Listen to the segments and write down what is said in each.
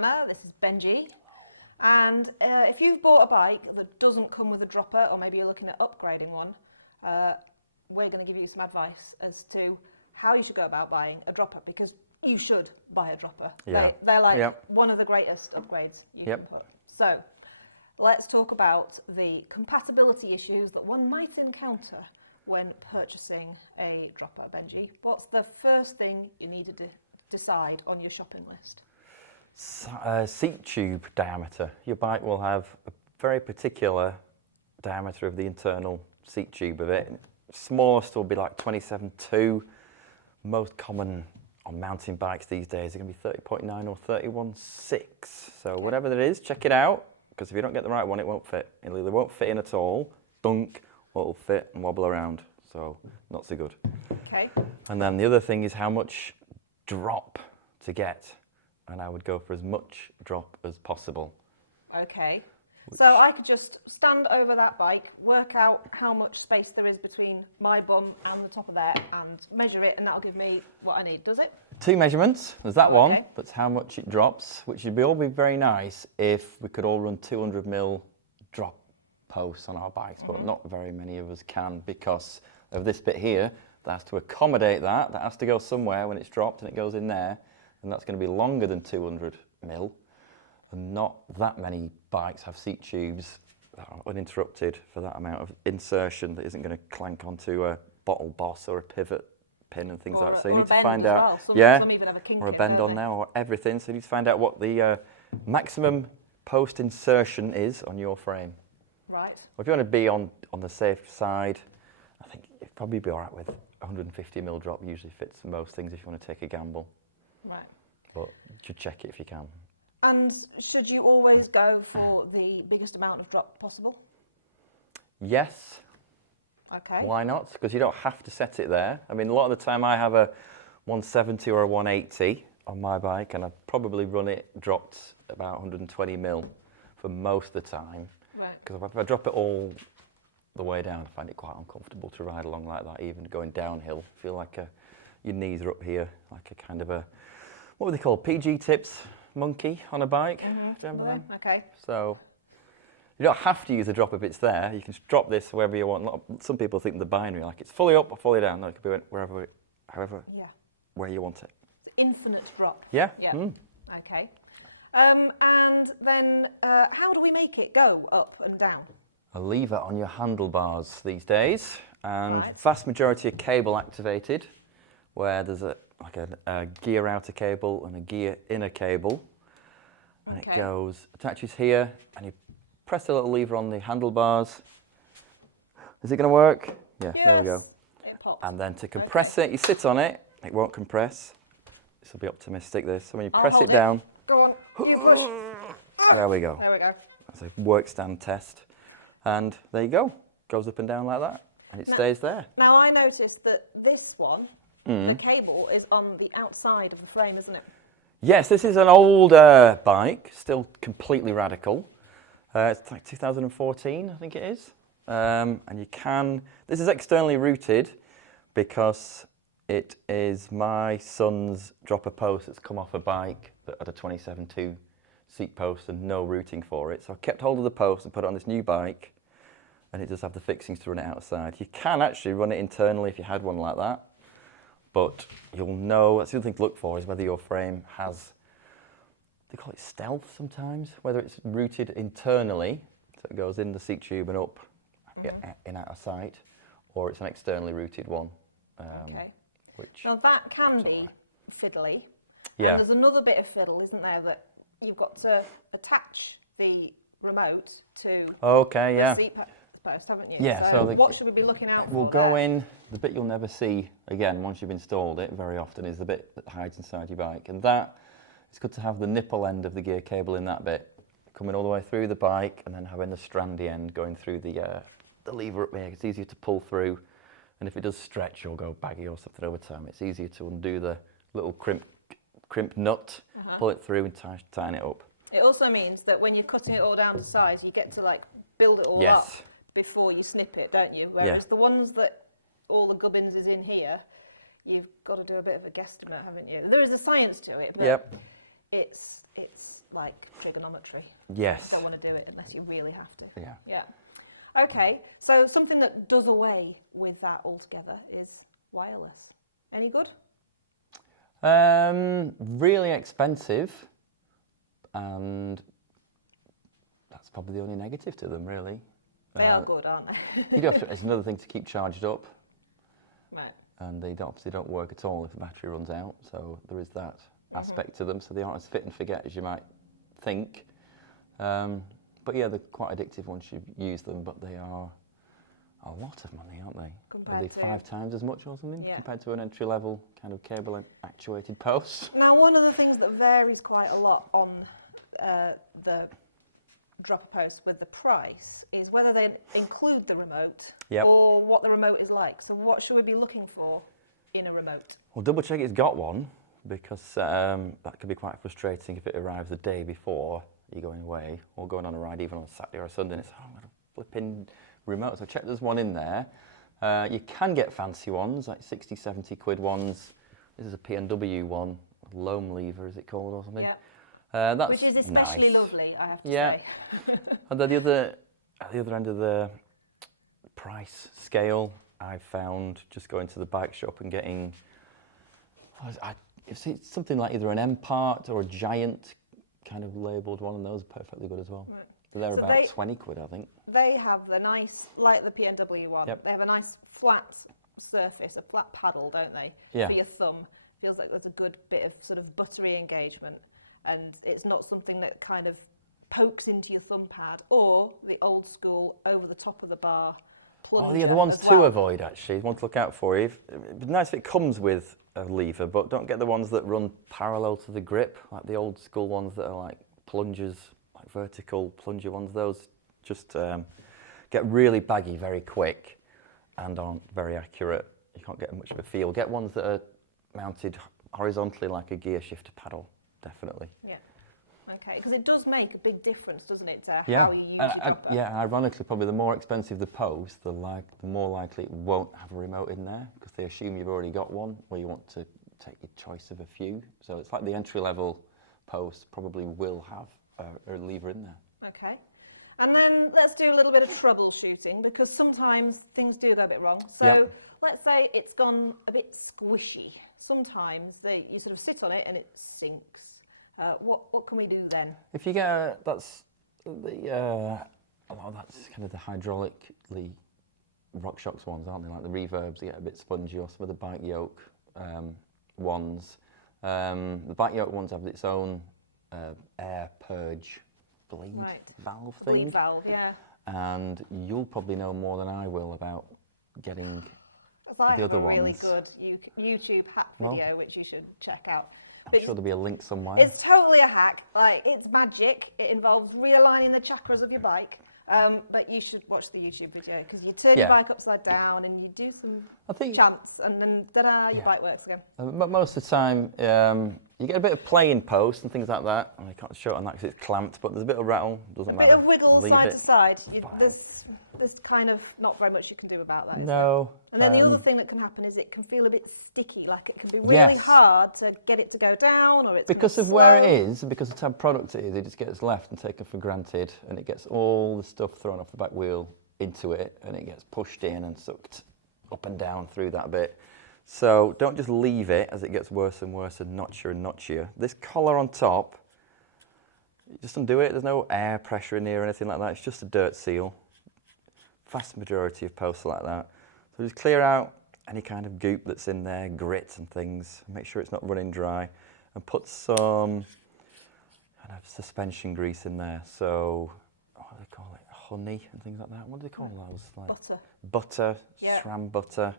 Hannah, this is Benji. And if you've bought a bike that doesn't come with a dropper, or maybe you're looking at upgrading one, we're going to give you some advice as to how you should go about buying a dropper, because you should buy a dropper. Yeah. They're like one of the greatest upgrades you can put. So let's talk about the compatibility issues that one might encounter when purchasing a dropper. Benji, what's the first thing you need to decide on your shopping list? Seat tube diameter. Your bike will have a very particular diameter of the internal seat tube of it. Smallest will be like 27.2. Most common on mountain bikes these days are going to be 30.9 or 31.6. So whatever that is, check it out, because if you don't get the right one, it won't fit. It either won't fit in at all, dunk, or it'll fit and wobble around. So not so good. Okay. And then the other thing is how much drop to get. And I would go for as much drop as possible. Okay. So I could just stand over that bike, work out how much space there is between my bum and the top of there, and measure it, and that'll give me what I need, does it? 2 measurements. There's that one. That's how much it drops, which would all be very nice if we could all run 200mm drop posts on our bikes, but not very many of us can because of this bit here that has to accommodate that. That has to go somewhere when it's dropped, and it goes in there. And that's going to be longer than 200mm, and not that many bikes have seat tubes that are uninterrupted for that amount of insertion that isn't going to clank onto a bottle boss or a pivot pin and things like that. So you need to find out, some even have a kink or a bend on there, or everything. So you need to find out what the maximum post insertion is on your frame. Right. Well, if you want to be on the safe side, I think you'd probably be all right with 150mm drop. Usually fits most things if you want to take a gamble. Right. But you should check it if you can. And should you always go for the biggest amount of drop possible? Yes. Okay. Why not? Because you don't have to set it there. I mean, a lot of the time I have a 170 or a 180 on my bike, and I probably run it dropped about 120mm for most of the time. Right. Because if I drop it all the way down, I find it quite uncomfortable to ride along like that, even going downhill. I feel like your knees are up here, like a kind of a, what were they called? PG tips monkey on a bike. Do you remember them? Okay. So you don't have to use a drop if it's there. You can just drop this wherever you want. Some people think the binary, like it's fully up or fully down. No, it could be wherever, however, where you want it. It's infinite drop. Yeah. Okay. And then how do we make it go up and down? A lever on your handlebars these days, and vast majority of cable activated, where there's a gear outer cable and a gear inner cable, and it goes, attaches here, and you press the little lever on the handlebars. Is it going to work? Yeah, there we go. It pops. And then to compress it, you sit on it, it won't compress. This will be optimistic, this. So when you press it down, go on, you push. There we go. There we go. That's a work stand test. And there you go. Goes up and down like that, and it stays there. Now I noticed that this one, the cable is on the outside of the frame, isn't it? Yes, this is an older bike, still completely radical. It's like 2014, I think it is. And this is externally routed because it is my son's dropper post that's come off a bike that had a 27.2 seat post and no routing for it. So I kept hold of the post and put it on this new bike, and it does have the fixings to run it outside. You can actually run it internally if you had one like that. But you'll know, that's the other thing to look for, is whether your frame has, they call it stealth sometimes, whether it's routed internally, so it goes in the seat tube and up, in out of sight, or it's an externally routed one. Which now that can be fiddly. Yeah. And there's another bit of fiddle, isn't there, that you've got to attach the remote to the seat post, haven't you? Yeah, so what should we be looking out for? We'll go in, the bit you'll never see again once you've installed it very often is the bit that hides inside your bike, and that, it's good to have the nipple end of the gear cable in that bit, coming all the way through the bike, and then having the strandy end going through the lever up here. It's easier to pull through, and if it does stretch or go baggy or something over time, it's easier to undo the little crimp nut, pull it through and tighten it up. It also means that when you're cutting it all down to size, you get to like build it all up before you snip it, don't you? Whereas the ones that all the gubbins is in here, you've got to do a bit of a guesstimate, haven't you? There is a science to it, but it's like trigonometry. Yes. You don't want to do it unless you really have to. Yeah. Yeah. Okay, so something that does away with that altogether is wireless. Any good? Really expensive, and that's probably the only negative to them, really. They are good, aren't they? You do have to, it's another thing to keep charged up, Right. and they obviously don't work at all if the battery runs out, so there is that aspect to them, so they aren't as fit and forget as you might think. But yeah, they're quite addictive once you use them, but they are a lot of money, aren't they? Are they 5 times as much or something compared to an entry-level kind of cable-actuated post? Now, one of the things that varies quite a lot on the dropper post with the price is whether they include the remote or what the remote is like. So what should we be looking for in a remote? Well, double check it's got one, because that can be quite frustrating if it arrives the day before you're going away or going on a ride, even on a Saturday or a Sunday, and it's, oh, I'm going to flip in remote. So check there's one in there. You can get fancy ones, like 60, 70 quid ones. This is a P&W one, loam lever, is it called, or something? Yeah. That's which is especially nice. Lovely, I have to say. And then at the other end of the price scale, I've found just going to the bike shop and getting it's something like either an M-part or a Giant kind of labelled one, and those are perfectly good as well. Right. They're so about 20 quid, I think. They have the nice, like the P&W one, they have a nice flat surface, a flat paddle, don't they? For your thumb. Feels like there's a good bit of sort of buttery engagement, and it's not something that kind of pokes into your thumb pad, or the old school over the top of the bar plunger. Oh yeah, the ones to avoid actually, one to look out for. It'd be nice if it comes with a lever, but don't get the ones that run parallel to the grip, like the old school ones that are like plungers, like vertical plunger ones. Those just get really baggy very quick and aren't very accurate. You can't get much of a feel. Get ones that are mounted horizontally like a gear shifter paddle, definitely. Yeah. Okay, because it does make a big difference, doesn't it, to how you use your dropper? Yeah, ironically, probably the more expensive the post, the more likely it won't have a remote in there, because they assume you've already got one, or you want to take your choice of a few. So it's like the entry-level post probably will have a lever in there. Okay. And then let's do a little bit of troubleshooting, because sometimes things do go a bit wrong. So let's say it's gone a bit squishy. Sometimes you sort of sit on it and it sinks. What can we do then? If you get that's kind of the hydraulically RockShox ones, aren't they? Like the reverbs, they get a bit spongy, or some of the bike yoke ones. The bike yoke ones have its own air purge bleed valve thing. Bleed valve, yeah. And you'll probably know more than I will about getting the other ones. I have a really good YouTube hack video which you should check out. I'm sure there'll be a link somewhere. It's totally a hack. Like, it's magic. It involves realigning the chakras of your bike. But you should watch the YouTube video, because you turn your bike upside down and you do some chants, and then your bike works again. But most of the time, you get a bit of play in post and things like that. I can't show it on that because it's clamped, but there's a bit of rattle. Doesn't matter. A bit of wiggle side to side. There's kind of not very much you can do about that. No. And then the other thing that can happen is it can feel a bit sticky, like it can be really hard to get it to go down, or it's because of where it is, because of the type of product it is, it just gets left and taken for granted, and it gets all the stuff thrown off the back wheel into it, and it gets pushed in and sucked up and down through that bit. So don't just leave it as it gets worse and worse and notchier and notchier. This collar on top, just undo it. There's no air pressure in here or anything like that. It's just a dirt seal. Vast majority of posts are like that. So just clear out any kind of goop that's in there, grit and things. Make sure it's not running dry, and put some kind of suspension grease in there. So what do they call it? Honey and things like that. What do they call those? Like butter, SRAM butter,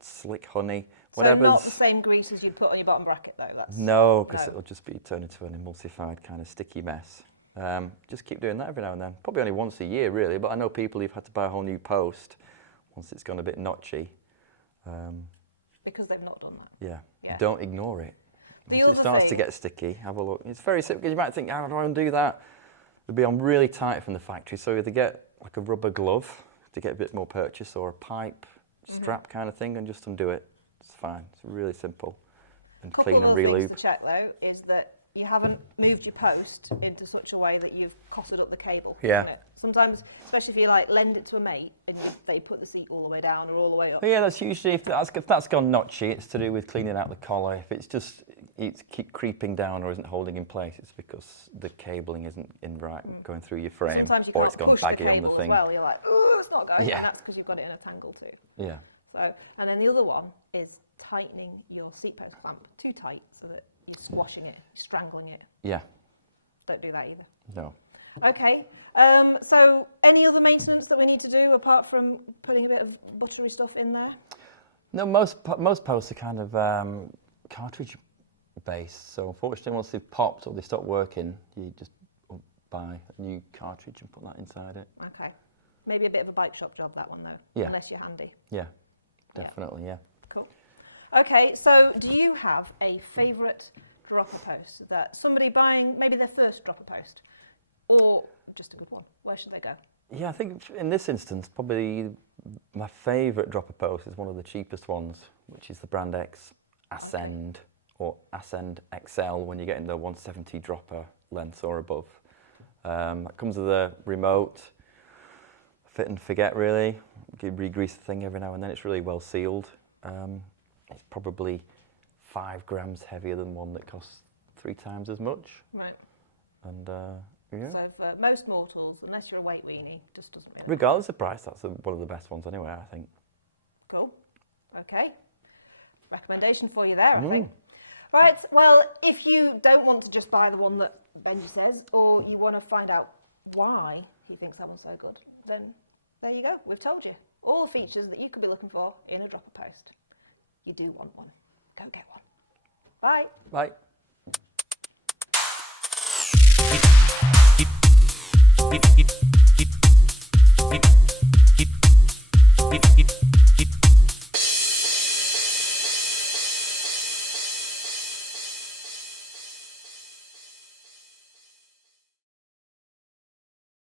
slick honey, whatever. So not the same grease as you put on your bottom bracket, though. No, because it'll just be turned into an emulsified kind of sticky mess. Just keep doing that every now and then. Probably only once a year, really, but I know people who've had to buy a whole new post once it's gone a bit notchy. Because they've not done that. Yeah. Don't ignore it. Once it starts to get sticky, have a look. It's very simple. You might think, how do I undo that? It'll be on really tight from the factory, so either get like a rubber glove to get a bit more purchase, or a pipe strap kind of thing, and just undo it. It's fine. It's really simple. And clean and relube. Couple of things to check, though, is that you haven't moved your post into such a way that you've cosseted up the cable. Yeah. You know? Sometimes, especially if you like lend it to a mate and they put the seat all the way down or all the way up. But yeah, that's usually, if that's gone notchy, it's to do with cleaning out the collar. If it's keep creeping down or isn't holding in place, it's because the cabling isn't in right, going through your frame, Sometimes you or can't it's gone push baggy the on the cable thing. as well. You're like, oh, it's not going. Yeah. And that's because you've got it in a tangle too. Yeah. So, and then the other one is tightening your seat post clamp too tight so that you're squashing it, you're strangling it. Yeah. Don't do that either. No. Okay. So, any other maintenance that we need to do apart from putting a bit of buttery stuff in there? No, most posts are kind of cartridge based. So unfortunately, once they've popped or they stop working, you just buy a new cartridge and put that inside it. Okay. Maybe a bit of a bike shop job, that one though. Yeah. Unless you're handy. Yeah, definitely. Yeah. Cool. Okay. So, do you have a favourite dropper post that somebody buying maybe their first dropper post, or just a good one? Where should they go? Yeah, I think in this instance, probably my favourite dropper post is one of the cheapest ones, which is the Brand X Ascend or Ascend XL when you're getting the 170 dropper lengths or above. It comes with a remote, fit and forget really. You re-grease the thing every now and then. It's really well sealed. It's probably 5 grams heavier than one that costs 3 times as much. Right. And yeah. So for most mortals, unless you're a weight weenie, just doesn't really. Regardless of price, that's one of the best ones anyway, I think. Cool. Okay. Recommendation for you there, I think. Right, well, if you don't want to just buy the one that Benji says, or you want to find out why he thinks that one's so good, then there you go. We've told you. All the features that you could be looking for in a dropper post. You do want one. Go get one. Bye. Bye.